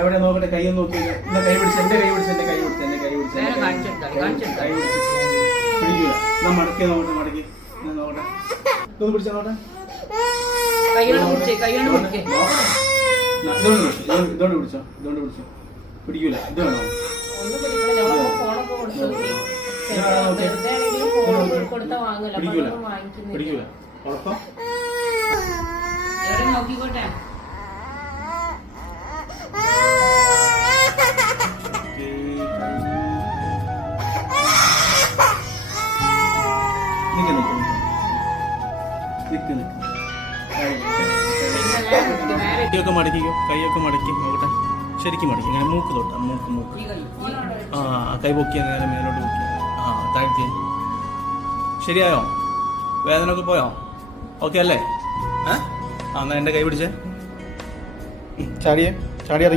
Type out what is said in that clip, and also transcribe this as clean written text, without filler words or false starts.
എവിടെ നോക്കട്ടെ, കൈ ഒന്ന് നോക്കി. കൈ പിടിച്ച് എന്റെ കൈ പിടിച്ച് എന്റെ കൈ പിടിച്ച് എന്റെ കൈ പിടിച്ച് കൈ പിടിച്ച് പിടിക്കൂല. എന്നാ മടക്കി നോക്കട്ടെ, മടക്കി നോക്കട്ടെ, ഇതൊന്ന് പിടിച്ചാ നോട്ടെ. ഇതോണ്ട് പിടിച്ചോ, ഇതോണ്ട് പിടിച്ചോ. പിടിക്കൂല. ഇത് വേണോ? പിടിക്കൂല, പിടിക്കൂല. ഉറപ്പാ? നോക്കിക്കോട്ടെ. കൈയൊക്കെ മടക്കിക്കോ, കൈയൊക്കെ മടക്കി നോക്കട്ടെ. ശരിക്കും മടക്കി, ഇങ്ങനെ മൂക്ക് തൊട്ടാ, മൂക്ക് മൂക്ക്. ആ കൈ പൊക്കി അങ്ങനെ മേലോട്ട് പൊക്കി. ആ താഴ്ത്തി. ശരിയായോ? വേദന ഒക്കെ പോയോ? ഓക്കെ അല്ലേ? ആ എന്നാ എന്റെ കൈ പിടിച്ചേ. ചാടിയേ, ചാടി ഇറങ്ങി.